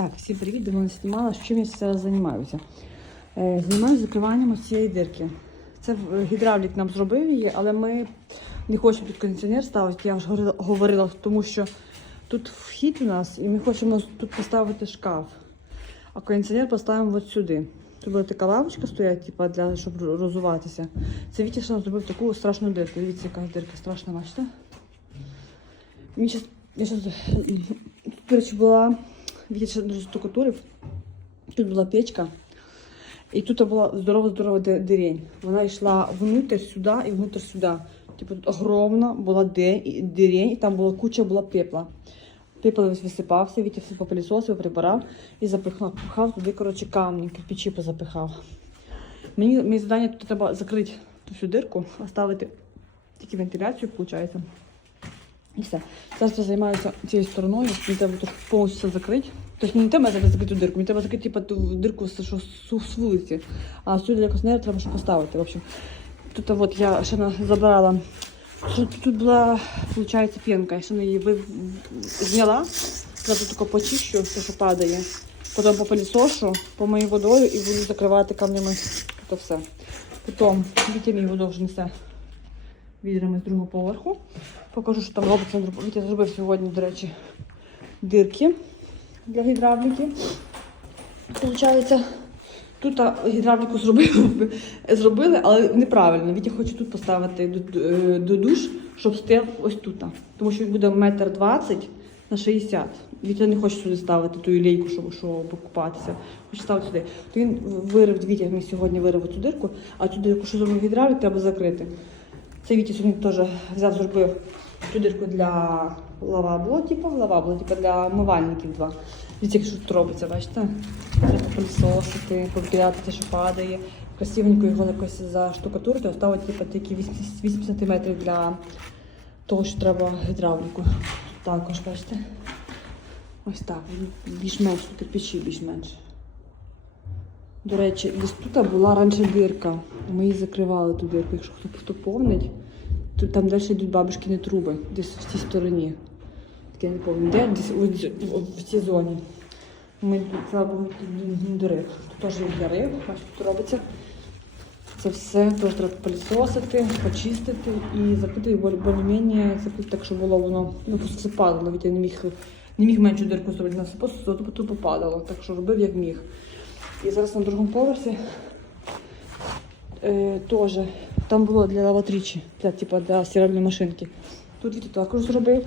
Так, всім привіт, давно не знімала. Чим я зараз займаюся? Е, Займаюся закриванням цієї дирки. Це гідравлік нам зробив її, але ми не хочемо тут кондиціонер ставити. Я вже говорила- тому що тут вхід у нас, і ми хочемо тут поставити шкаф. А кондиціонер поставимо от сюди. Тут буде така лавочка стоять, типу, для, щоб розуватися. Це Вітя ще зробив таку страшну дирку. Дивіться, яка дирка страшна, бачите? Він щас, я тут, була ще дуже штукатурив. Тут була печка. І тут була здорова-здорова дирень. Вона йшла внутрь сюди і внутрь сюди. Типу тут огромна була дирень, і там була куча була пепла. Пепел весь висипався, Вітя все попилісосив, прибирав і запихав пихав туди, коротше, камні, кирпичі позапихав. Мені моє завдання тут треба закрити всю дирку, оставити тільки вентиляцію, виходить. І все. Зараз я займаюся цією стороною, мені треба повністю все закрити. Тобто не треба зараз закрити дирку, мені треба закрити типу, ту дирку, що з, вулиці. А сюди якось не треба ще поставити. В общем, тут от я ще забрала. Тут, тут була, виходить, пінка, я ще не її ви- зняла. Зараз тільки почищу, все, що падає. Потім попилісошу, помию водою і буду закривати камнями тут все. Потім Вітя мій воду вже несе відрами з другого поверху. Покажу, що там робиться. Вітя зробив сьогодні, до речі, дирки для гідравліки. Получається, тут гідравліку зробили, зробили, але неправильно. Вітя хоче тут поставити до, е, душ, щоб стояв ось тут. Тому що він буде метр двадцять на 60. Вітя не хоче сюди ставити ту лейку, щоб, щоб покупатися. Хоче ставити сюди. То він вирив, Вітя мені сьогодні вирив цю дирку, а цю дирку, що зробив гідравлік, треба закрити. Це Вітя сьогодні теж взяв, зробив цю дирку для лавабло, типу, лавабло, типу для умивальників два. Дивіться, що тут робиться, бачите? Треба пилісосити, побіляти те, що падає. Красивенько його якось заштукатурити, оставити типу, такі 8, 8 см для того, що треба гідравліку. Також, бачите? Ось так, більш-менш, кирпичі більш-менш. До речі, десь тут була раніше дирка. Ми її закривали ту дирку, якщо хто, хто помнить. Тут там далі йдуть бабушкини труби, десь в цій стороні. Так я не пам'ятаю, де десь ось в цій зоні. Ми тут слава Богу, тут теж є риб, бачите, тут робиться. Це все теж треба пилісосити, почистити і закрити його закрити так, щоб було воно ну, просто падало. Від я не міг, не міг меншу дирку зробити, на все просто тупо. Так що робив як міг. І зараз на другому поверсі е, теж там було для лаватричі, для, типу, для стиральної машинки. Тут Вітя також зробив.